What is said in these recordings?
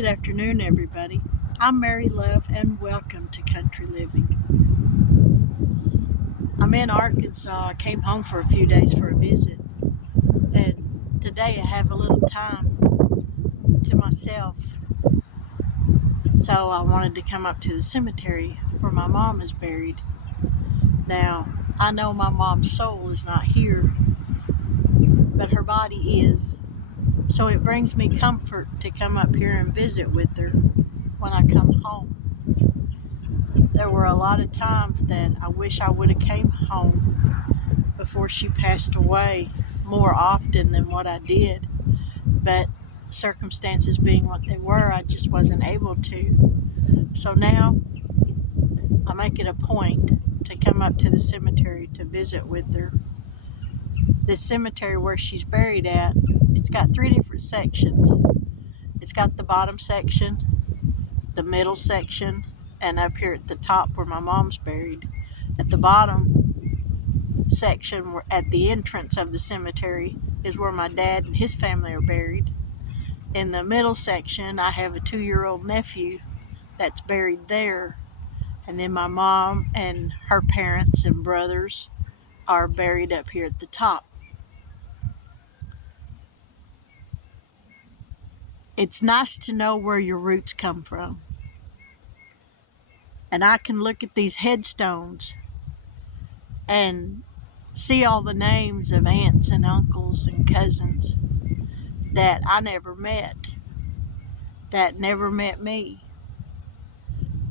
Good afternoon, everybody. I'm Mary Love, and welcome to Country Living. I'm in Arkansas. I came home for a few days for a visit, and today I have a little time to myself. So I wanted to come up to the cemetery where my mom is buried. Now, I know my mom's soul is not here, but her body is. So it brings me comfort to come up here and visit with her when I come home. There were a lot of times that I wish I would have came home before she passed away more often than what I did. But circumstances being what they were, I just wasn't able to. So now I make it a point to come up to the cemetery to visit with her. The cemetery where she's buried at, it's got 3 different sections. It's got the bottom section, the middle section, and up here at the top where my mom's buried. At the bottom section, at the entrance of the cemetery, is where my dad and his family are buried. In the middle section, I have a 2-year-old nephew that's buried there. And then my mom and her parents and brothers are buried up here at the top. It's nice to know where your roots come from. And I can look at these headstones and see all the names of aunts and uncles and cousins that I never met, that never met me.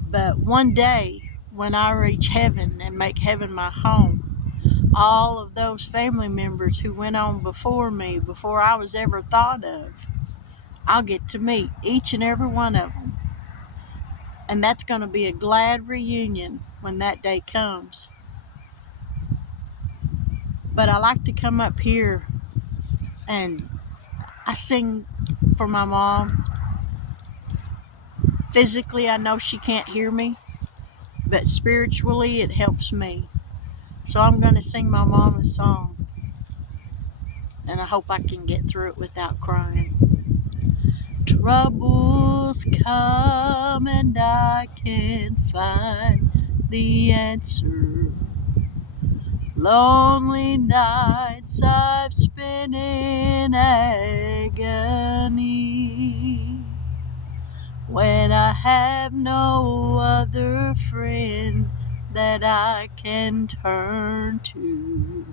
But one day, when I reach heaven and make heaven my home, all of those family members who went on before me, before I was ever thought of, I'll get to meet each and every one of them. And that's going to be a glad reunion when that day comes. But I like to come up here and I sing for my mom. Physically, I know she can't hear me, but spiritually, it helps me. So I'm going to sing my mom a song, and I hope I can get through it without crying. Troubles come and I can't find the answer. Lonely nights I've spent in agony, when I have no other friend that I can turn to.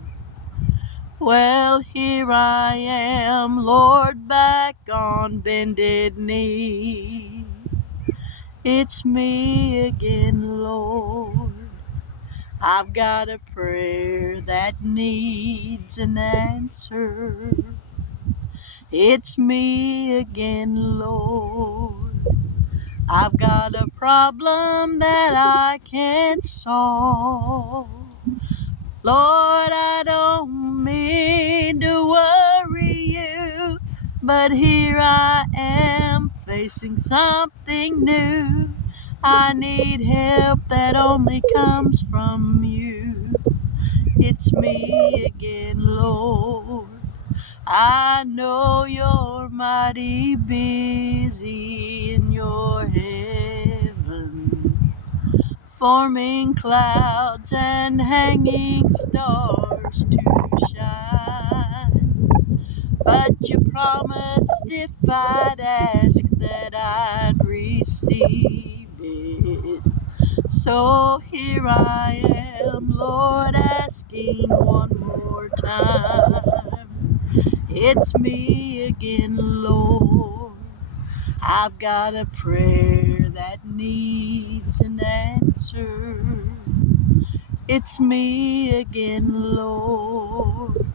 Well, here I am, Lord, back on bended knee. It's me again, Lord. I've got a prayer that needs an answer. It's me again, Lord. I've got a problem that I can't solve. Lord, I don't mean to worry you, but here I am facing something new. I need help that only comes from you. It's me again, Lord. I know you're mighty busy in your heaven, forming clouds and hanging stars to shine. But you promised if I'd ask that I'd receive it. So here I am, Lord, asking one more time. It's me again, Lord. I've got a prayer that needs an answer. It's me again, Lord.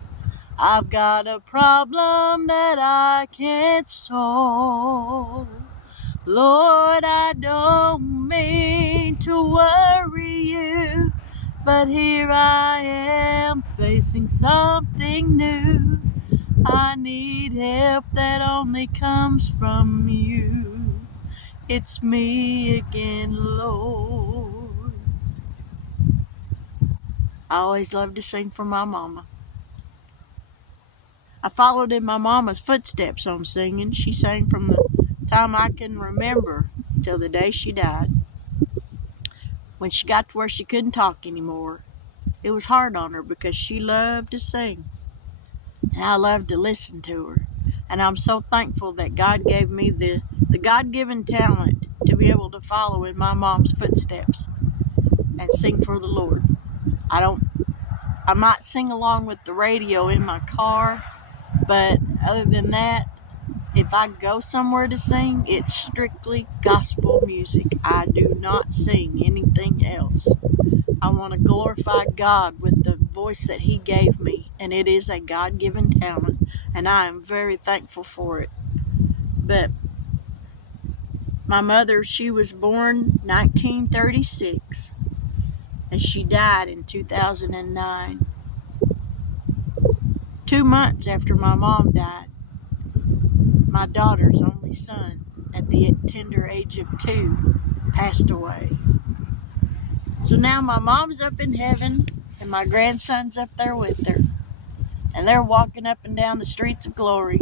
I've got a problem that I can't solve. Lord, I don't mean to worry you, but here I am facing something new. I need help that only comes from you. It's me again, Lord. I always loved to sing for my mama. I followed in my mama's footsteps on singing. She sang from the time I can remember till the day she died. When she got to where she couldn't talk anymore, it was hard on her because she loved to sing. And I loved to listen to her. And I'm so thankful that God gave me the God-given talent to be able to follow in my mom's footsteps and sing for the Lord. I might sing along with the radio in my car, but other than that, if I go somewhere to sing, it's strictly gospel music. I do not sing anything else. I want to glorify God with the voice that He gave me, and it is a God-given talent, and I am very thankful for it. But my mother, she was born 1936, and she died in 2009. 2 months after my mom died, my daughter's only son, at the tender age of 2, passed away. So now my mom's up in heaven, and my grandson's up there with her. And they're walking up and down the streets of glory,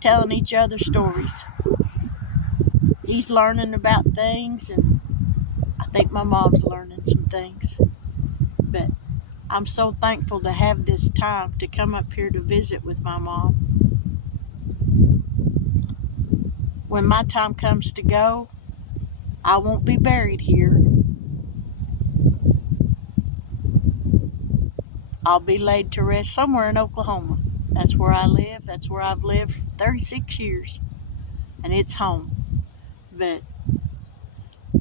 telling each other stories. He's learning about things, and I think my mom's learning some things. But I'm so thankful to have this time to come up here to visit with my mom. When my time comes to go, I won't be buried here. I'll be laid to rest somewhere in Oklahoma. That's where I live. That's where I've lived for 36 years. And it's home. But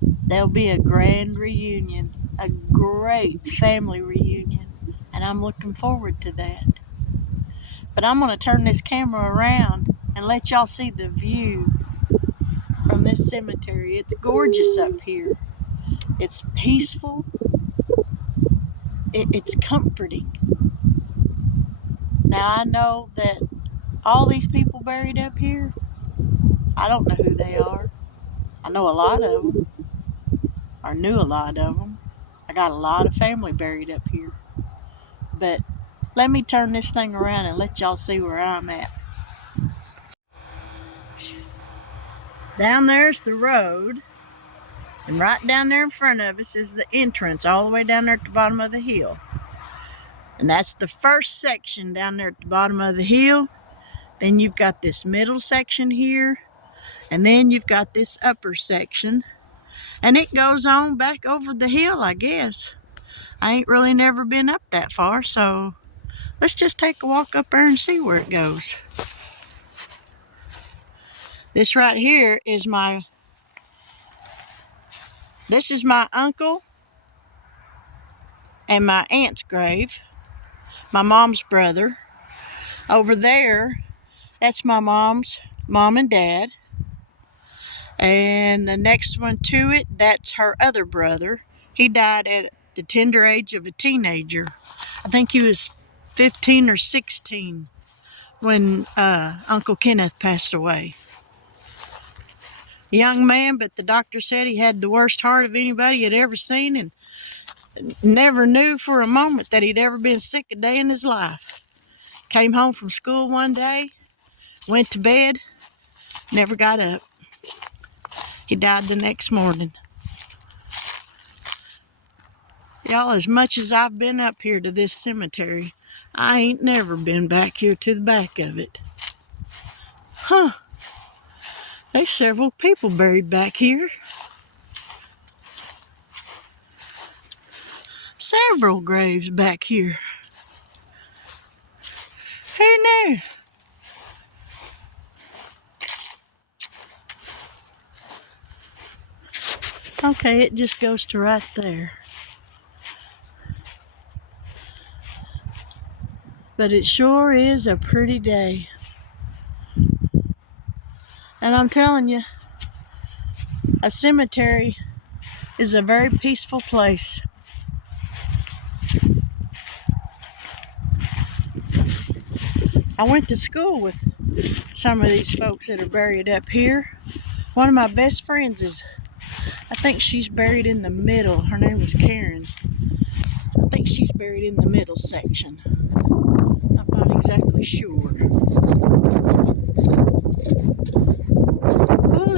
there'll be a grand reunion, a great family reunion. And I'm looking forward to that. But I'm going to turn this camera around and let y'all see the view from this cemetery. It's gorgeous up here. It's peaceful. It's comforting. Now I know that all these people buried up here, I don't know who they are. I know a lot of them, or knew a lot of them. I got a lot of family buried up here. But let me turn this thing around and let y'all see where I'm at. Down there's the road, and right down there in front of us is the entrance, all the way down there at the bottom of the hill. And that's the first section down there at the bottom of the hill. Then you've got this middle section here, and then you've got this upper section. And it goes on back over the hill, I guess. I ain't really never been up that far, so let's just take a walk up there and see where it goes. This right here is this is my uncle and my aunt's grave, my mom's brother. Over there, that's my mom's mom and dad. And the next one to it, that's her other brother. He died at the tender age of a teenager. I think he was 15 or 16 when Uncle Kenneth passed away. A young man, but the doctor said he had the worst heart of anybody had ever seen, and never knew for a moment that he'd ever been sick a day in his life. Came home from school one day, went to bed, never got up. He died the next morning. Y'all, as much as I've been up here to this cemetery, I ain't never been back here to the back of it. Huh. There's several people buried back here. Several graves back here. Who knew? Okay, it just goes to right there. But it sure is a pretty day. And I'm telling you, a cemetery is a very peaceful place. I went to school with some of these folks that are buried up here. One of my best friends I think she's buried in the middle. Her name was Karen. I think she's buried in the middle section. I'm not exactly sure. Oh,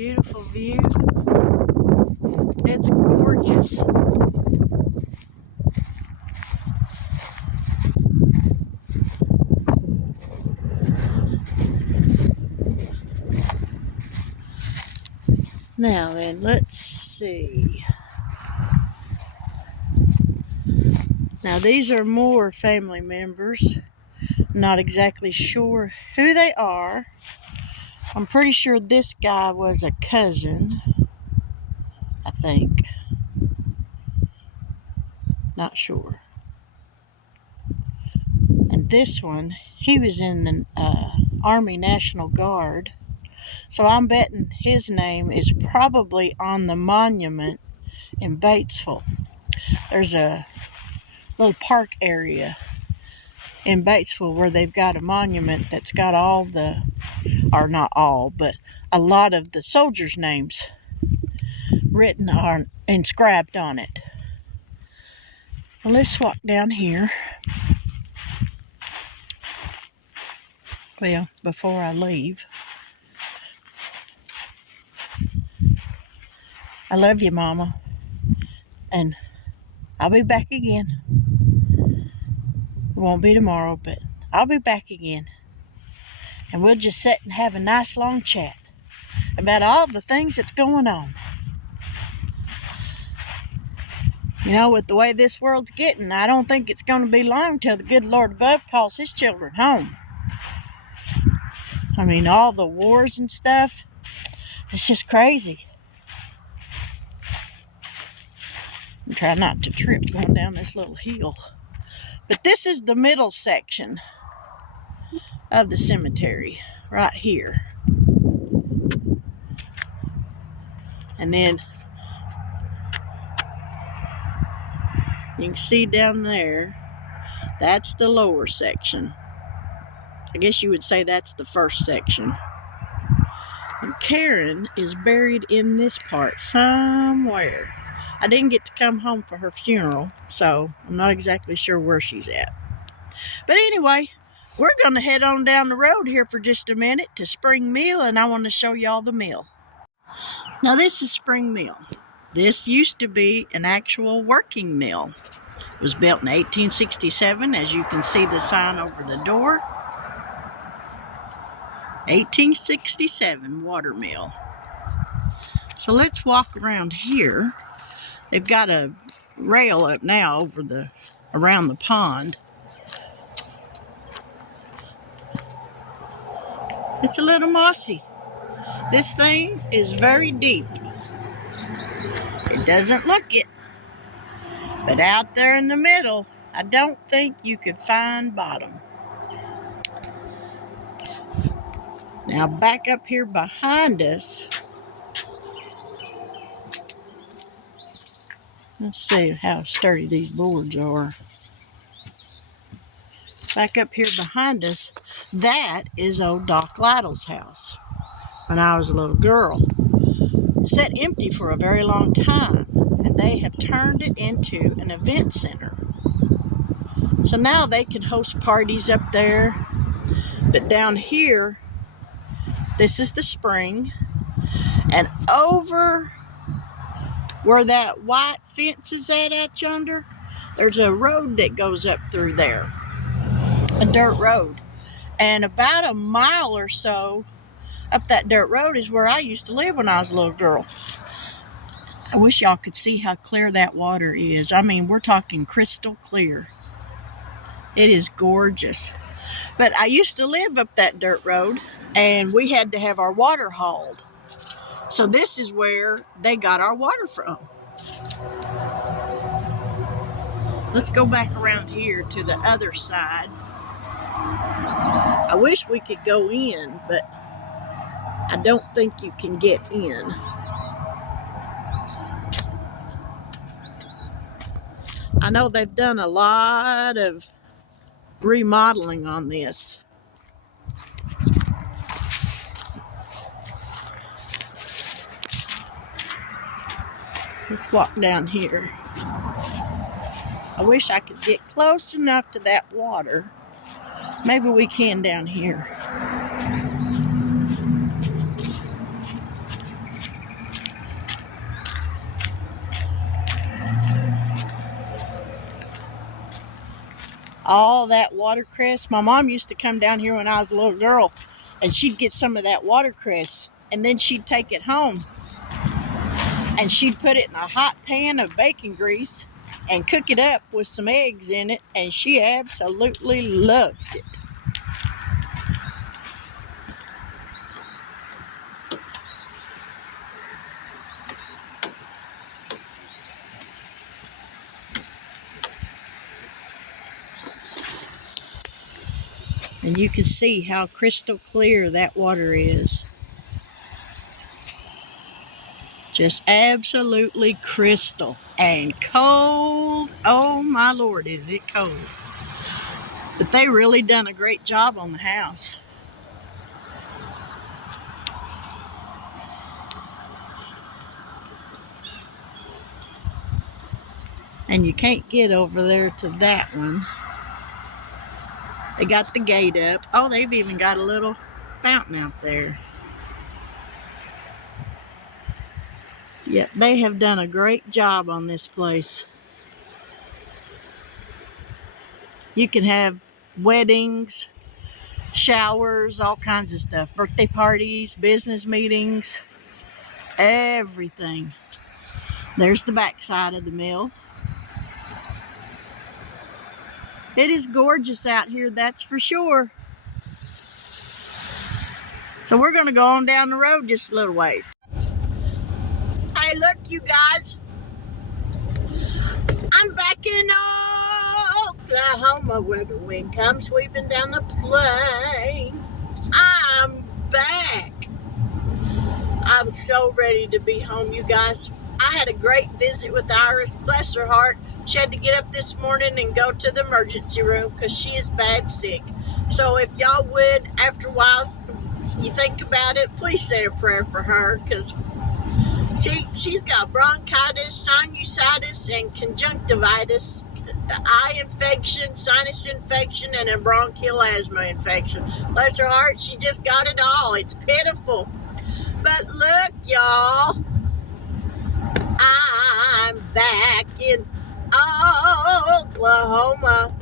beautiful view. It's gorgeous. Now then, let's see. Now these are more family members. Not exactly sure who they are. I'm pretty sure this guy was a cousin, I think. Not sure. And this one, he was in the Army National Guard. So I'm betting his name is probably on the monument in Batesville. There's a little park area in Batesville where they've got a monument that's got all the, or not all, but a lot of the soldiers' names written on, inscribed on it. Well, let's walk down here. Well, before I leave. I love you, Mama. And I'll be back again. It won't be tomorrow, but I'll be back again. And we'll just sit and have a nice long chat about all the things that's going on. You know, with the way this world's getting, I don't think it's going to be long till the good Lord above calls his children home. I mean, all the wars and stuff, it's just crazy. I'm trying not to trip going down this little hill. But this is the middle section of the cemetery, right here. And then you can see down there, that's the lower section. I guess you would say that's the first section. And Karen is buried in this part somewhere. I didn't get to come home for her funeral, so I'm not exactly sure where she's at. But anyway, we're going to head on down the road here for just a minute to Spring Mill, and I want to show y'all the mill. Now this is Spring Mill. This used to be an actual working mill. It was built in 1867, as you can see the sign over the door. 1867 water mill. So let's walk around here. They've got a rail up now over around the pond. It's a little mossy. This thing is very deep. It doesn't look it. But out there in the middle, I don't think you could find bottom. Now back up here behind us, let's see how sturdy these boards are. Back up here behind us, that is old Doc Lytle's house when I was a little girl. It sat empty for a very long time, and they have turned it into an event center. So now they can host parties up there. But down here, this is the spring, and over where that white fence is at out yonder, there's a road that goes up through there, a dirt road. And about a mile or so up that dirt road is where I used to live when I was a little girl. I wish y'all could see how clear that water is. I mean, we're talking crystal clear. It is gorgeous. But I used to live up that dirt road, and we had to have our water hauled. So this is where they got our water from. Let's go back around here to the other side. I wish we could go in, but I don't think you can get in. I know they've done a lot of remodeling on this. Let's walk down here. I wish I could get close enough to that water. Maybe we can down here. all that watercress. My mom used to come down here when I was a little girl, and she'd get some of that watercress, and then she'd take it home, and she'd put it in a hot pan of bacon grease and cook it up with some eggs in it, and she absolutely loved it. And you can see how crystal clear that water is. Just absolutely crystal and cold. Oh my Lord, is it cold. But they really done a great job on the house. And you can't get over there to that one. They got the gate up. Oh, they've even got a little fountain out there. Yeah, they have done a great job on this place. You can have weddings, showers, all kinds of stuff. Birthday parties, business meetings, everything. There's the back side of the mill. It is gorgeous out here, that's for sure. So we're going to go on down the road just a little ways. Hey, look, you guys. I'm back in Oklahoma where the wind comes sweeping down the plain. I'm back. I'm so ready to be home, you guys. I had a great visit with Iris. Bless her heart. She had to get up this morning and go to the emergency room because she is bad sick. So if y'all would, after a while, you think about it, please say a prayer for her because she's got bronchitis, sinusitis, and conjunctivitis, eye infection, sinus infection, and a bronchial asthma infection. Bless her heart, she just got it all. It's pitiful. But look, y'all, I'm back in Oklahoma.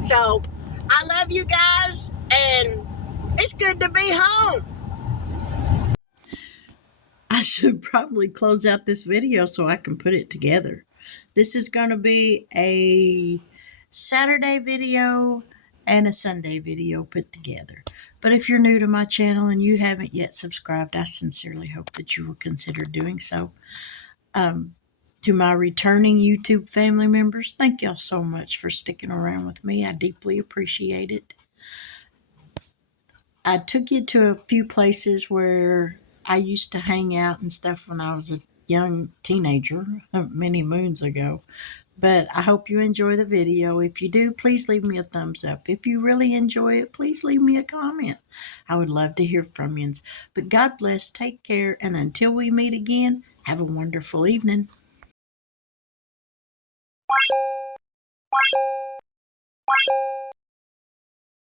So I love you guys, and it's good to be home. I should probably close out this video so I can put it together. This is going to be a Saturday video and a Sunday video put together. But if you're new to my channel and you haven't yet subscribed, I sincerely hope that you will consider doing so. To my returning YouTube family members, thank y'all so much for sticking around with me. I deeply appreciate it. I took you to a few places where I used to hang out and stuff when I was a young teenager many moons ago. But I hope you enjoy the video. If you do, please leave me a thumbs up. If you really enjoy it, please leave me a comment. I would love to hear from you. But God bless, take care, and until we meet again, have a wonderful evening.